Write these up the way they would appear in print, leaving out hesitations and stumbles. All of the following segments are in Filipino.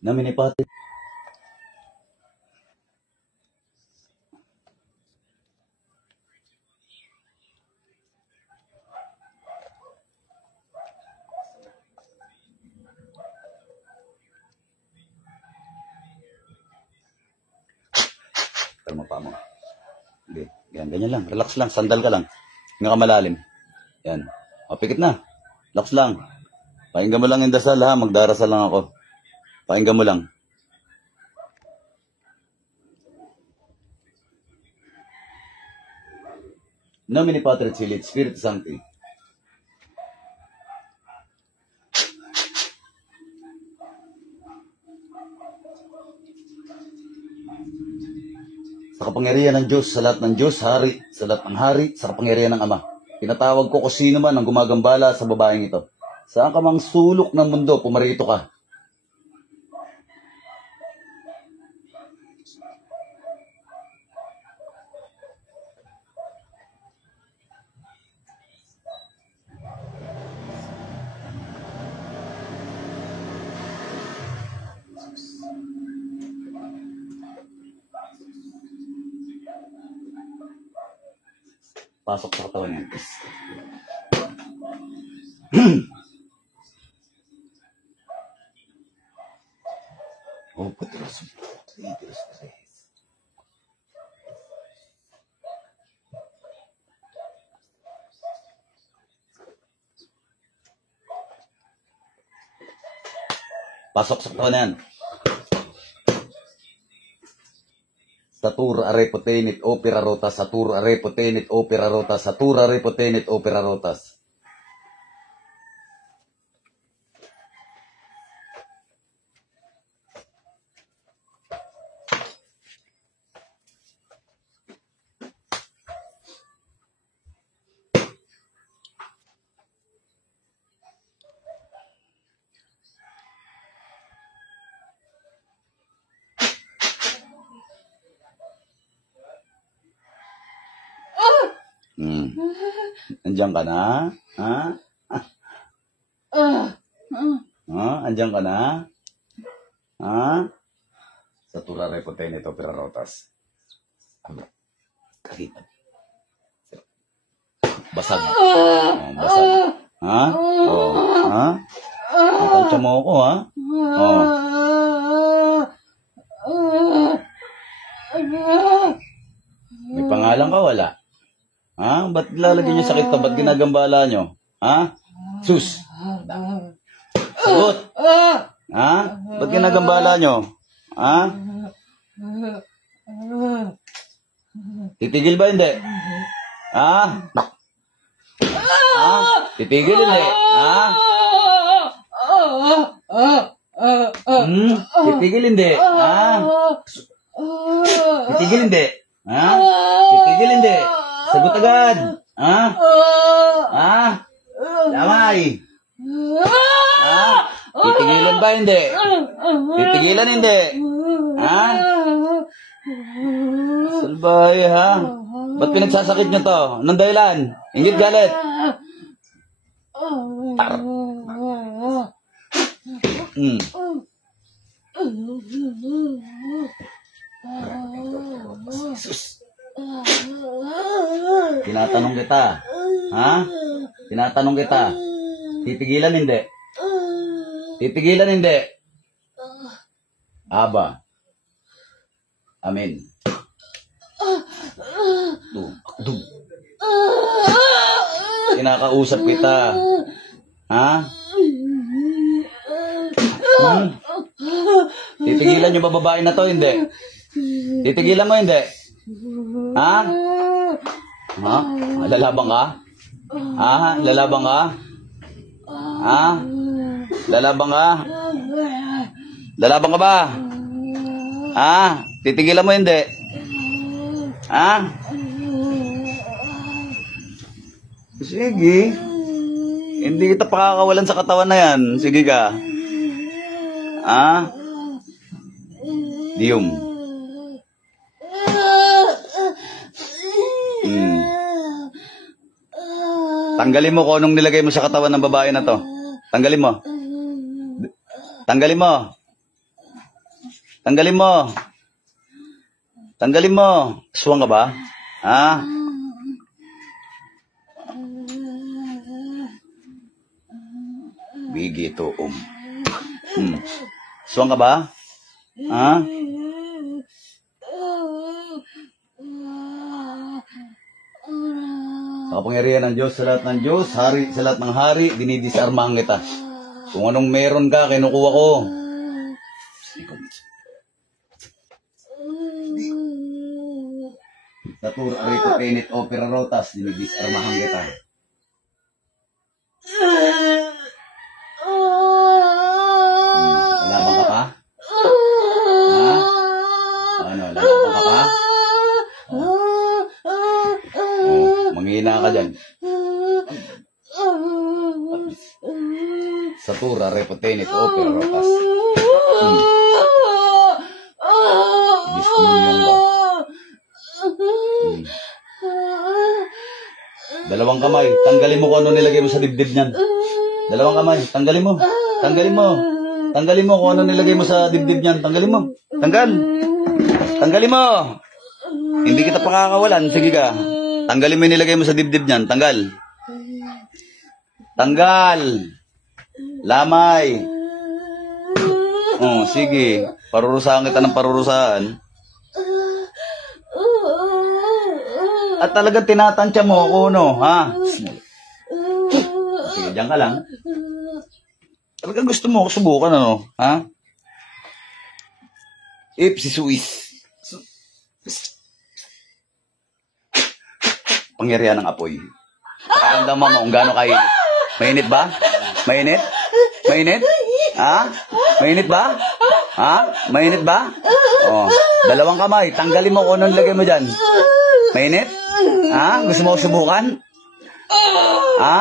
na minipati. Kalma pa mo. Okay. Yan, ganyan lang. Relax lang. Sandal ka lang. Hinga ka malalim. Yan. O, pikit na. Relax lang. Pakinggan mo lang yung dasal ha. Magdarasal lang ako. Pakinggan mo lang. Nomine Patri et Filii et Spiritus Sancti. Sa kapangyarihan ng Diyos, sa lahat ng Diyos, hari, sa lahat ng hari, sa kapangyarihan ng Ama. Pinatawag ko kung sino man ang gumagambala sa babaeng ito. Saan ka mang sulok ng mundo, pumarito ka. Pasok sa katawan niya. Oh, Patros. Pasok sa katawan niyan. Satur arepotenit opera rotas, satur arepotenit opera rotas, satur arepotenit opera rotas. Andiyan ka na? Ha? Andiyan ka na? Ha? Satura repotenit opera rotas. Kagitan. Basag. Basag. Ha? Ha? Nakaucha mo ako, ha? May pangalan ka, wala? Ha? Ba't lalagyan niyo sakit to? Ba't ginagambala niyo? Ha? Sus! Sagot! Ha? Ba't ginagambala niyo? Ha? Titigil ba hindi? Ha? Ha? Titigil hindi? Ha? Titigil hindi? Ha? Titigil hindi? Ha? Titigil hindi? Sagot agad. Ha? Ha? Damay. Ha? Titigilan ba hindi? Titigilan hindi? Ha? Salbay ha? Ba't pinagsasakit nyo to? Anong dahilan? Ingit galit? Tar. Sus. Tinatanong kita. Ha? Tinatanong kita. Titigilan hindi? Titigilan hindi? Aba. Amen. Kinakausap kita. Ha? Titigilan yung bababae na to, hindi? Titigilan mo, hindi? Ha? Ha? Lalabang ka? Ha? Lalabang ka? Ha? Lalabang ka? Lalabang ka ba? Ha? Titigilan mo, hindi? Ha? Sige. Hindi kita pakakawalan sa katawan na yan. Sige ka. Ha? Diyum. Tanggalin mo kung anong nilagay mo sa katawan ng babae na to. Tanggalin mo. Tanggalin mo. Tanggalin mo. Tanggalin mo. Aswang ka ba? Ha? Bigi ito, Aswang ka ba? Ha? Sa kapangyarihan ng Diyos, sa lahat ng Diyos, hari, sa lahat ng hari, dinidisarmahan kita. Kung anong meron ka, kinukuha ko. Sa tour, arito, penit, opera, rotas, dinidisarmahan kita. Lalaban ka pa? Ha? Ano, lalaban ka pa? Manghina ka dyan. Satura, repotenit, opera, rotas. Diskumunyong ba? Dalawang kamay, tanggalin mo kung ano nilagay mo sa dibdib niyan. Dalawang kamay, tanggalin mo. Tanggalin mo. Tanggalin mo kung ano nilagay mo sa dibdib niyan. Tanggalin mo. Tanggal. Tanggalin mo. Hindi kita pakakawalan. Sige ka. Tanggalin mo yung nilagay mo sa dibdib niyan. Tanggal. Tanggal. Lamay. Oh, sige. Parurusahan kita ng parurusahan. At talagang tinatansya mo ako, no? Ha? Sige, dyan ka lang. Talagang gusto mo ako subukan, ano? Ha? Si Suis. Pangyarihan ng apoy. Pakiramdaman mo kung gaano kainit. Mainit ba? Mainit? Mainit? Ha? Mainit ba? Ha? Mainit ba? Oh, dalawang kamay. Tanggalin mo kung anong lagay mo dyan. Mainit? Ha? Gusto mo subukan? Ha?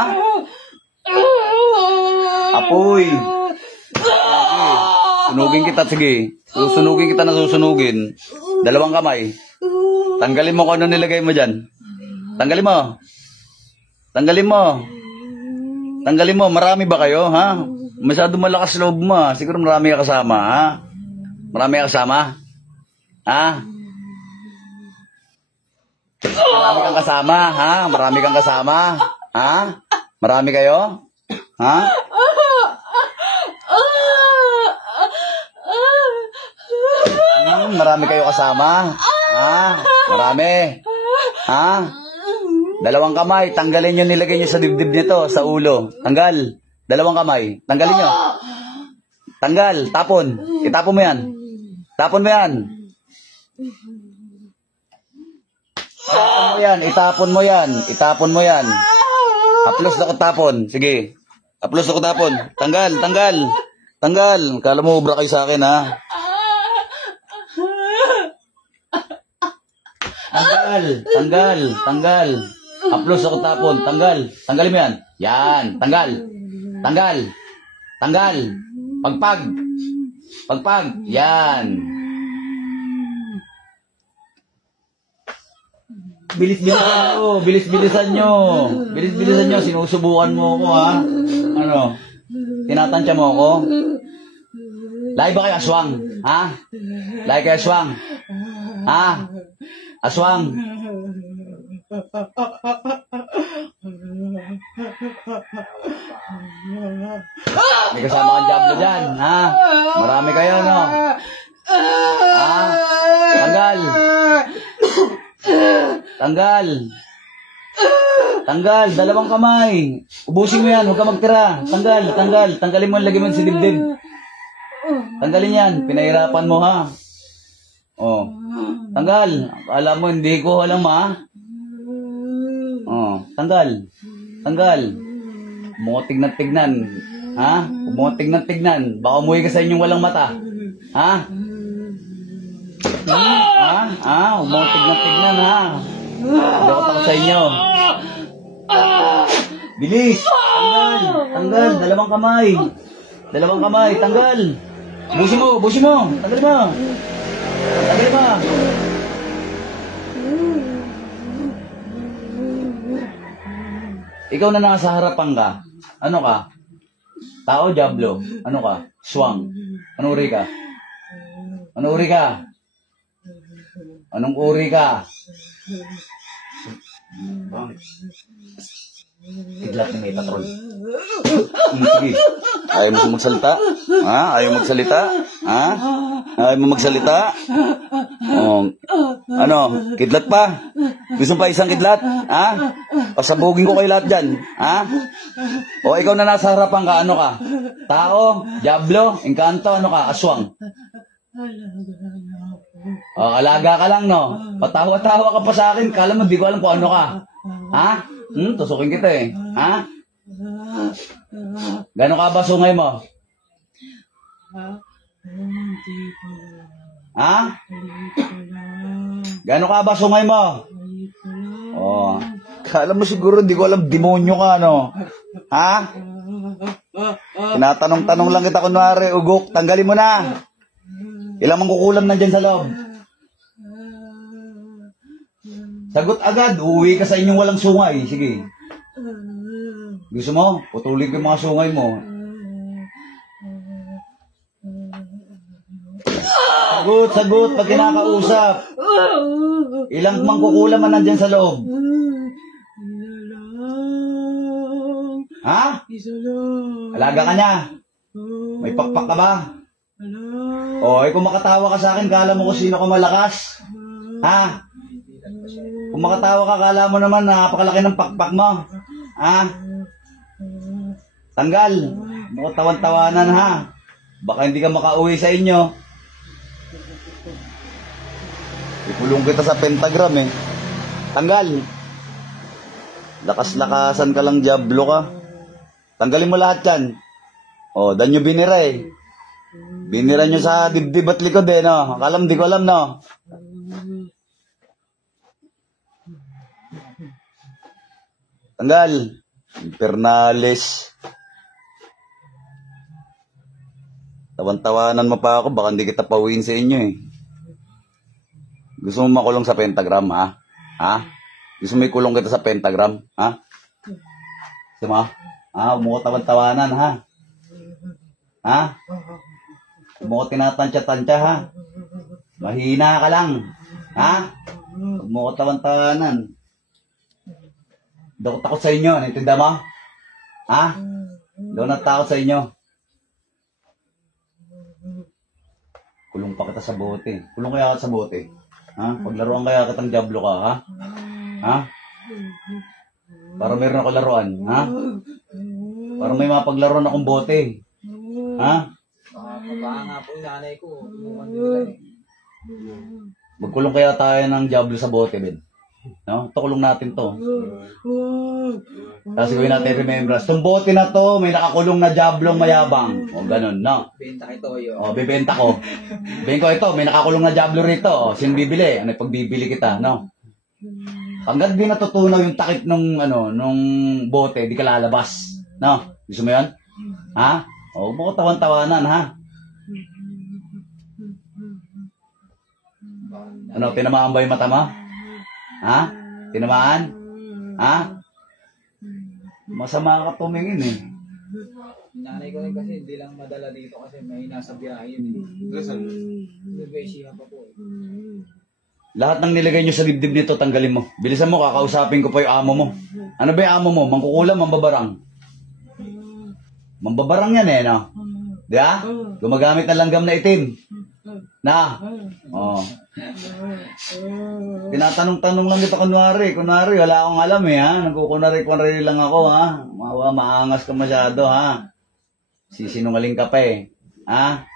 Apoy. Sige. Sunugin kita, sige. Susunugin kita na susunugin. Dalawang kamay. Tanggalin mo kung ano nilagay mo dyan. Tanggalin mo. Tanggalin mo. Tanggalin mo. Marami ba kayo, ha? Masyado malakas loob mo, ha? Siguro marami ka kasama, ha? Marami ka kasama? Ha? Marami kang kasama, ha? Marami kang kasama, ha? Marami kayo? Ha? Marami kayo kasama? Ha? Marami? Ha? Dalawang kamay, tanggalin nyo, nilagay nyo sa dibdib nito, sa ulo. Tanggal. Dalawang kamay, tanggalin nyo. Tanggal, tapon. Itapon mo yan. Tapon mo yan. Itapon mo yan, itapon mo yan, itapon mo yan. Haplos na ko tapon, sige. Haplos na ko tapon. Tanggal, tanggal. Tanggal. Kala mo ubra kayo sa akin, ha? Tanggal, tanggal, tanggal. Haplos na ko tapon, tanggal. Tanggalin mo yan. Yan, tanggal. Tanggal. Tanggal. Pagpag. Pagpag. Yan. Bilis-bilisan nyo. Bilis-bilisan nyo. Bilis-bilisan nyo. Sinusubukan mo ako, ha? Ano? Tinatansya mo ako? Lahi ba kayo aswang? Ha? Lahi kayo aswang? Ha? Aswang? May kasama kang diablo dyan, ha? Marami kayo, no? Ha? Tanggal. Tanggal. Tanggal. Dalawang kamay. Ubusin mo yan. Huwag ka magtira. Tanggal. Tanggal. Tanggalin mo ang lagay mo sa dibdib. Tanggalin yan. Pinahirapan mo, ha? Oh. Tanggal. Alam mo, hindi ko alam, ha? Oh. Tanggal. Tanggal. Mo tignan-tignan. Ha? Mo tignan-tignan. Baka umuwi ka sa inyong walang mata. Ha? Ha? Ha? Mo tignan-tignan, ha? Hindi ako takot sa inyo. Bilis! Tanggal! Tanggal! Dalawang kamay! Dalawang kamay! Tanggal! Busin mo! Busin mo! Tanggal mo! Tanggal mo! Ikaw na nasa harapan ka. Ano ka? Tao, diablo. Ano ka? Swang. Anong uri ka? Anong uri ka? Anong uri ka? Kidlat ni Metatron. Sige. Ayaw mo magsalita? Ha? Ayaw magsalita? Ha? Ayaw mo magsalita? Ano? Kidlat pa? Gusto pa isang kidlat? Ha? Pasabugin ko kayo lahat dyan. Ha? O ikaw na nasa harapan ka, ano ka? Tao? Diablo? Engkanto? Ano ka? Aswang? Alaga ka lang, no? Patawa-tawa ka pa sa akin. Kala mo, di ko alam kung ano ka. Ha? Tusukin kita eh. Ha? Gano'n ka ba sungay mo? Ha? Gano'n ka ba sungay mo? Oh. Kala mo siguro, di ko alam, demonyo ka, no? Ha? Tinatanong-tanong lang kita kunwari, ugok, tanggalin mo na. Ilang mangkukulam nandyan sa loob? Sagot agad, uuwi ka sa inyong walang sungay. Sige. Gusto mo? Putulin ko yung mga sungay mo. Sagot, sagot, pag kinakausap. Ilang mangkukulam man nandyan sa loob? Ha? Alaga ka niya? May pakpak ka ba? O, kung makatawa ka sa akin, kala mo kung sino ka malakas? Ha? Kung makatawa ka, kala mo naman napakalaki ng pakpak mo. Ha? Tanggal. Mga tawan-tawanan, ha? Baka hindi ka makauwi sa inyo. Ikulong kita sa pentagram, eh. Tanggal. Lakas-lakasan ka lang, Diablo ka. Tanggalin mo lahat yan. O, dan nyo binira, eh. Binira nyo sa dibdib at likod, eh, no? Akalam, di ko alam, no? Tanggal. Infernales. Tawan-tawanan mo pa ako, baka hindi kita pauwiin sa inyo, eh. Gusto mo makulong sa pentagram, ha? Ha? Gusto mo ikulong kita sa pentagram, ha? Gusto mo? Ha? Huwag mo ko tawan-tawanan, ha? Ha? Huwag mo ko tinatansya-tansya, ha? Mahina ka lang, ha? Huwag mo ko tawan-tawanan. Hindi ako takot sa inyo, naintindihan mo? Ha? Hindi ako natakot sa inyo. Kulong pa kita sa bote. Kulong kaya kita sa bote. Ha? Paglaruan kaya kitang Diablo ka, ha? Ha? Para meron ako laruan, ha? Para may mapaglaruan akong bote. Ha? Baka nga po yung nanay ko. Magkulong kaya tayo ng Diablo sa bote, Ben. No? Ito, kulong natin to. Kasi gawin natin remembrance. Itong bote na to, may nakakulong na Diablong mayabang. O, ganun, no? Benta kay Toyo. O, bibenta ko. Bibenta ko ito, may nakakulong na Diablo rito. O, sino bibili? Ano, pagbibili kita, no? Hanggang di natutunaw yung takip nung, ano, nung bote, di ka lalabas. No? Gusto mo yun? Ha? O, huwag mo ko tawan-tawanan, ha? Ano, tinamaan ba yung mata mo? Ha? Tinamaan? Ha? Masama ka tumingin, eh. Nanay ko rin kasi hindi lang madala dito kasi may nasa biyahe yun, eh. Nag-siya pa po, eh. Lahat ng nilagay nyo sa dibdib nito, tanggalin mo. Bilisan mo, kakausapin ko pa yung amo mo. Ano ba yung amo mo? Mangkukulam, mambabarang. Mambabarang yan, eh, no? Di ba? Gumagamit ng langgam na itim. Na? Oh. Tinatanong-tanong lang kita kunwari. Kunwari, wala akong alam, eh, ha? Nagkukunari-kunwari lang ako, ha? Maangas ka masyado, ha? Sisinungaling ka pa, eh. Ha?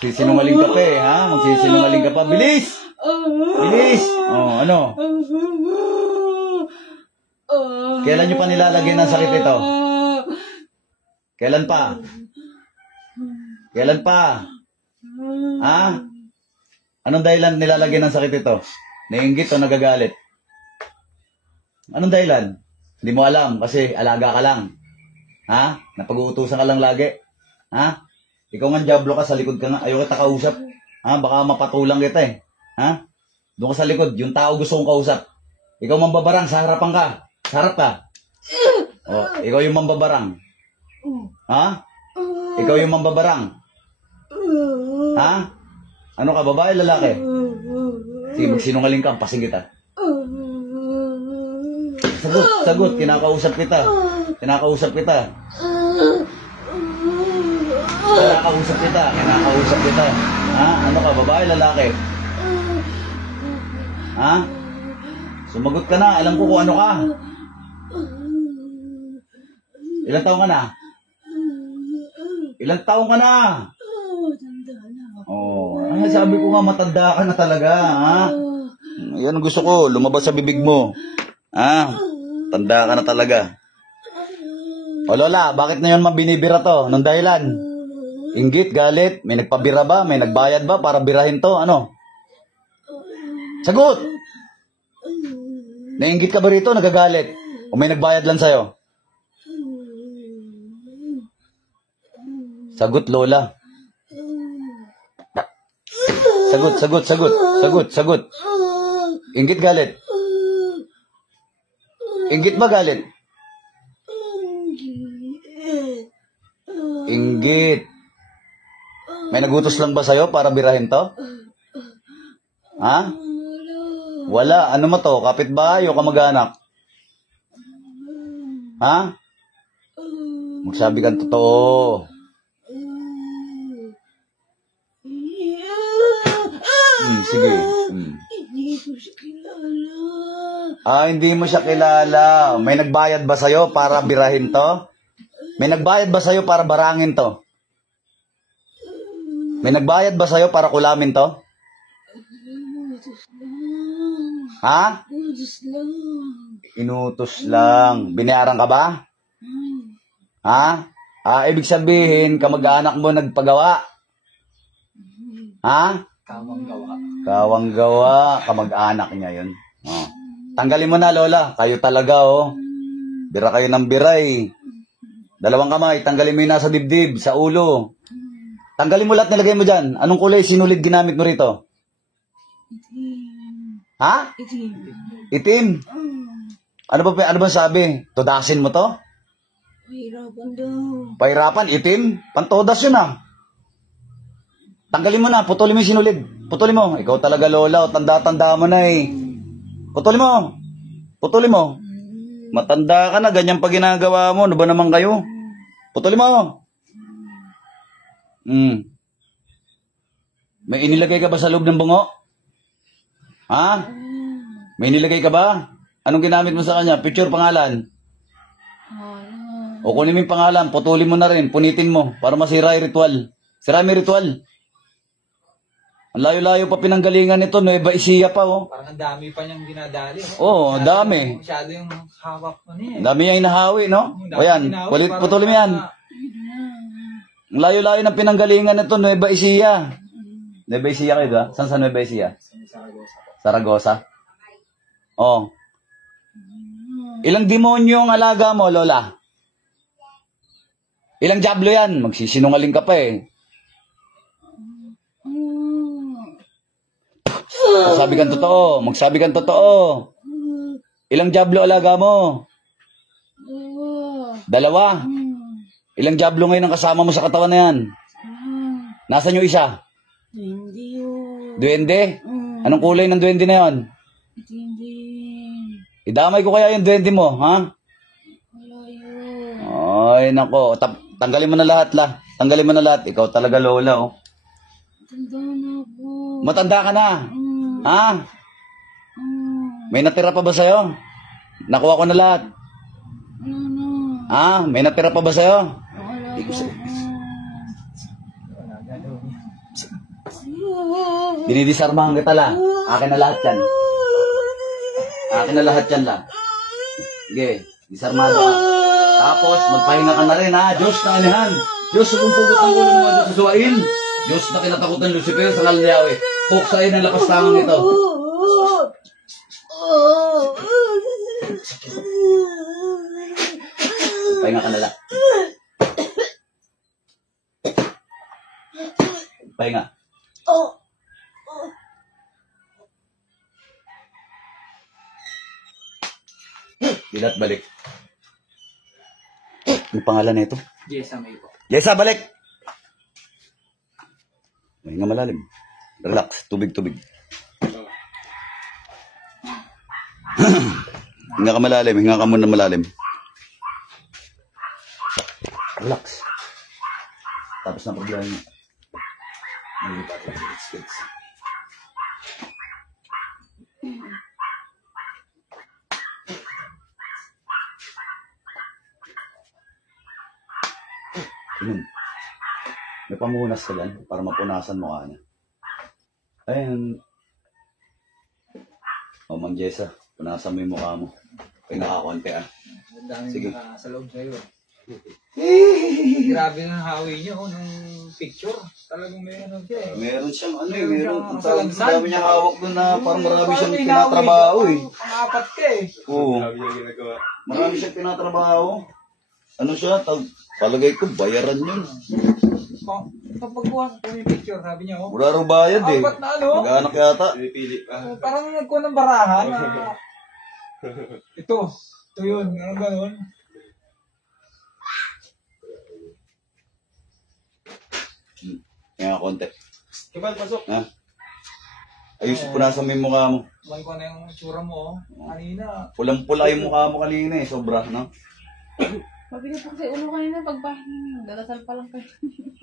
Sisinungaling ka pa, eh, ha? Magsisinungaling ka pa. Bilis! Bilis! Oh, ano? Kailan nyo pa nilalagyan ng sakit ito? Kailan pa? Kailan pa? Ha? Anong dahilan nilalagyan ng sakit ito? Nainggit o nagagalit? Anong dahilan? Hindi mo alam kasi alaga ka lang. Ha? Napag-uutusan ka lang lagi. Ha? Ikaw nga Diablo ka, sa likod ka nga. Ayaw kita kausap. Ha? Baka mapatulang kita, eh. Ha? Doon ka sa likod. Yung tao gusto kong kausap. Ikaw mambabarang, sa harapan ka. Sa harap ka. O, ikaw yung mambabarang. Ha? Ikaw yung mambabarang. Ha? Ano ka, babae, lalaki? Sige, magsinungaling ka, pasing kita. Sagot, sagot, kinakausap kita. Kinakausap kita. Kinakausap kita, kinakausap kita. Ha? Ano ka, babae, lalaki? Ha? Sumagot ka na, alam ko kung ano ka. Ilang taong ka na? Ilang taong ka na? Oh, ay, sabi ko nga matanda ka na talaga, ha? Yan gusto ko, lumabas sa bibig mo. Ha? Tanda ka na talaga. O Lola, bakit na yun mabinibira to? Nung dahilan? Inggit, galit, may nagpabira ba? May nagbayad ba para birahin to? Ano? Sagot! Nainggit ka ba rito? Nagagalit? O may nagbayad lang sa'yo? Sagot, Lola. Sagot, sagot, sagot. Sagot, sagot. Inggit, galit. Inggit ba, galit? Inggit. May nagutos lang ba sa'yo para birahin to? Ha? Wala. Ano mo to? Kapitbahay o kamag-anak? Ha? Magsabi kang totoo. Sige. Hindi ko siya kilala. Ah, hindi mo siya kilala. May nagbayad ba sa'yo para birahin to? May nagbayad ba sa'yo para barangin to? May nagbayad ba sa'yo para kulamin to? Ha? Utos lang. Inutos lang. Binayaran ka ba? Ha? Ah, ibig sabihin, kamag-anak mo nagpagawa. Ha? Kawang gawa. Kawang gawa. Kamag-anak niya yun. Oh. Tanggalin mo na, Lola. Kayo talaga, oh. Bira kayo ng biray. Dalawang kamay. Tanggalin mo yung nasa dibdib, sa ulo. Tanggalin mo lahat, nilagay mo dyan. Anong kulay sinulid ginamit mo rito? Itim. Ha? Itim. Itim. Ano ba sabi? Tudasin mo to? Mahirapan daw. Pahirapan, itim. Pantodas yun, ah. Tanggalin mo na, putulin mo yung sinulid. Putulin mo. Ikaw talaga, Lola. Tanda-tanda mo na eh. Putulin mo. Putulin mo. Matanda ka na, ganyan pa ginagawa mo. Ano ba naman kayo? Putulin mo. May inilagay ka ba sa loob ng bungo? Ha? May inilagay ka ba? Anong ginamit mo sa kanya? Picture, pangalan. O kunin mo yung pangalan, putulin mo na rin, punitin mo, para masira yung ritual. Sira mo yung ritual. Ang layo-layo pa pinanggalingan nito, Nueva Ecija pa, oh. Parang ang dami pa niyang dinadali. Oo, dami. Masyado yung hawak mo niya. Dami yung inahawi, no? O yan, putulin mo yan. Ang layo-layo ng pinanggalingan nito, Nueva Ecija. Nueva Ecija kayo ba? Saan sa Nueva Ecija? Saragosa. Oh. Ilang demonyo ang alaga mo, Lola? Ilang diablo yan? Magsisinungaling ka pa eh. Magsabi kang totoo. Magsabi kang totoo. Ilang diablo alaga mo? Dalawa. Ilang diablo ngayon ang kasama mo sa katawan na yan? Nasaan yung isa? Duwende yun. Duwende? Anong kulay ng duwende na yun? Hindi. Idamay ko kaya yung duwende mo, ha? Wala yun. Ay, nako. Tanggalin mo na lahat, la. Tanggalin mo na lahat. Ikaw talaga, Lola, oh. Tanda na ako. Matanda ka na. Ha? May natira pa ba sa'yo? Nakuha ko na lahat. Ano na? Ha? May natira pa ba sa'yo? Wala Di ko ba? sa- Dinidisarmahan kita, la. Akin na lahat yan. Akin na lahat yan, la. Sige, disarmado ka. Tapos, magpahinga ka na rin, ha? Diyos na anihan. Diyos, kung pugot ang ulo ng mga Diyos sa suwain. Diyos na kinatakutan Lucifer sa ngalan ni Yahweh. Puksain ang lakas tangang ito. Pahinga ka na lang. Pahinga. Bilat balik. Ang pangalan nito? Jessa May po. Yesa, balik! Hinga malalim. Relax. Tubig. Hinga ka malalim. Hinga ka muna malalim. Relax. Tapos na problema niya. Nalipat lang. Skits. May pamunas ka dyan para mapunasan mukha niya. Ayun. O, Ma'am Jessa, punasan mo yung mukha mo. Pinakakonti Ang dami Sige. sa loob sa'yo. Grabe ng hawi niyo nung picture. Talagang may ano siya eh. Meron siyang ano Meron meron. siyang Ang kalansan. dami niya hawak doon na parang marami Parang siyang may tinatrabaho hawi. eh. Pang-apat ka eh. Oo. Marami siyang tinatrabaho. Ano siya? Palagay ko, bayaran yun. Kapag bukas ko yung picture, sabi niya, oh. Wala rin bayad eh. Apat na ano? Mag-anak yata. Parang nagkuha ng barahan na... Ito yun. Ano gano'n? Kaya konti. Kibal, pasok. Ha? Ayos, punasan mo yung mukha mo. Kumain ko na yung tsura mo, oh. Kanina. Pulang-pula yung mukha mo kanina eh. Sobra, no? Mabigat po kasi ulo kanina pagpahinga. Dadasal pa lang kayo.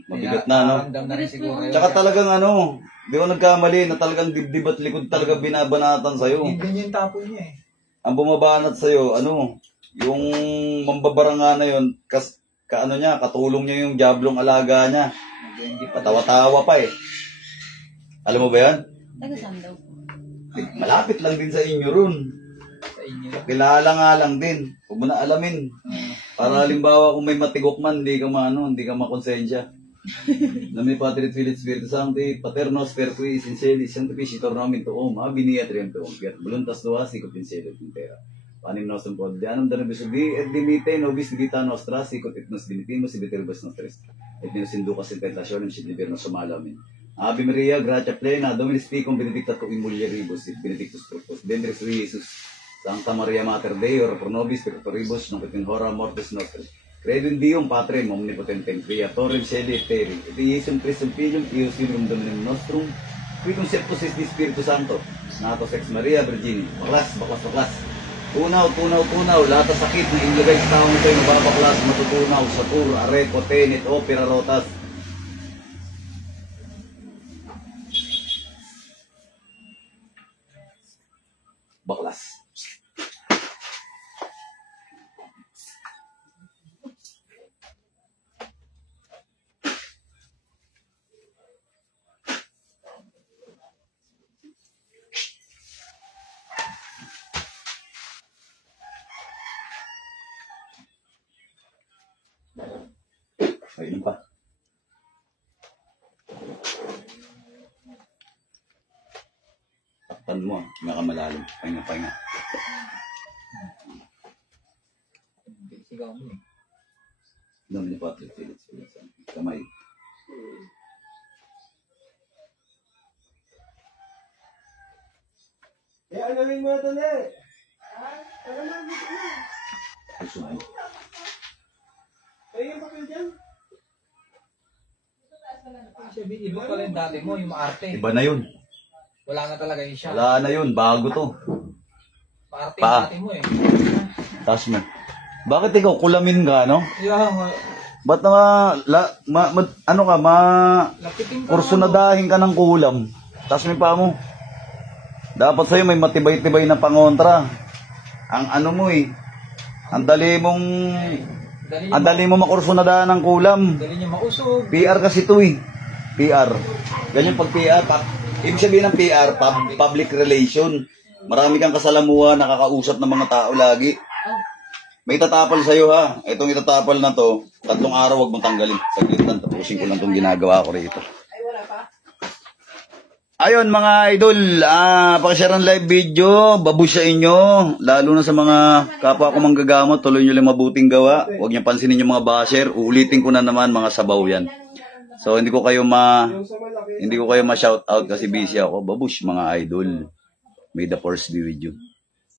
Mabigat na, no? Nakaramdam na rin siguro yun. Tsaka talagang ano, di ko nagkamali na talagang dibdib at likod talaga binabanatan sa'yo. Hindi ganyan yung tapo niya eh. Ang bumabanat sa'yo, ano, yung mambabaranga na yun, kaano niya, katulong niya yung jablong alaga niya. Hindi pa Patawa-tawa pa eh. Alam mo ba yan? Taga saan daw po? Malapit lang din sa inyo ron. sa inyo. Kilala nga lang din. Huwag mo na alamin. Para halimbawa kung may matigok man, hindi ka makonsensya. Nami Patrit Filit Spiritu Sancti, Paterno Spirtui Sinceli, Sancti Piscitor Nomin Tuum, Abinia Triumph, Fiat Voluntas Tua, Sicut Pincelo Pintera. Panim nostrum pod, Dianum Danubis Ubi, et dimite nobis vita nostra, Sicut et nos dimitimus, Ibiteribus nostris. Et minus inducas in tentationem, sit libernos sumalamin. Ave Maria, gratia plena, Dominus tecum benedicta tu in mulieribus, et benedictus fructus ventris tui, Iesus. Sancta Maria Mater Dei, ora pro nobis peccatoribus, nunc et in hora mortis nostris. Credo in Deum Patrem omnipotentem creatorem caeli et terri, et in Iesum Christum Filium, Ius Filium Dominum nostrum, qui conceptus est Spiritu Santo, natos ex Maria Virgini. Baklas. Tunaw, lahat ng sakit na inilagay sa taong ito ay mababaklas, matutunaw sa puro, arepo, tenet, opera, rotas. Baklas. Ayun pa. Takpan mo, nakamalalim. Pahinga. Sigaw mo eh. Dami ni Patrick Phillips. Kamay. Ano rin mo ito na? Pusuhan. Yung papel dyan? Iba pala yung dati mo, yung maarte. Iba na yun. Wala na talaga yung siya. Wala na yun. Bago to. Maarte Pa. yung dati mo eh. Taas mo. Bakit ikaw kulamin ka, no? Yeah, Ba't lapitin ka. kursunadahin ka ng kulam? Taas mo yung paa mo. Dapat sa'yo may matibay-tibay na pangontra. Ang ano mo eh. Ang dali mo makursunadahan ng kulam. Dali niya mausog. PR kasi to eh. PR. Ganyan pag PR. Ibig sabihin ng PR, public relation. Marami kang kasalamuha, nakakausap ng mga tao lagi. May tatapal sa'yo ha. Itong itatapal na to, 3 araw wag mong tanggalin. Saglit lang, tapusin ko lang itong ginagawa ko rito. Ayun mga idol, pakishare ang live video, babush sa inyo, lalo na sa mga kapwa ko manggagamot, tuloy nyo lang mabuting gawa, huwag nyo pansinin yung mga basher, uulitin ko na naman mga sabaw yan. So hindi ko kayo ma-shout out kasi busy ako, babush mga idol, may the force be with you.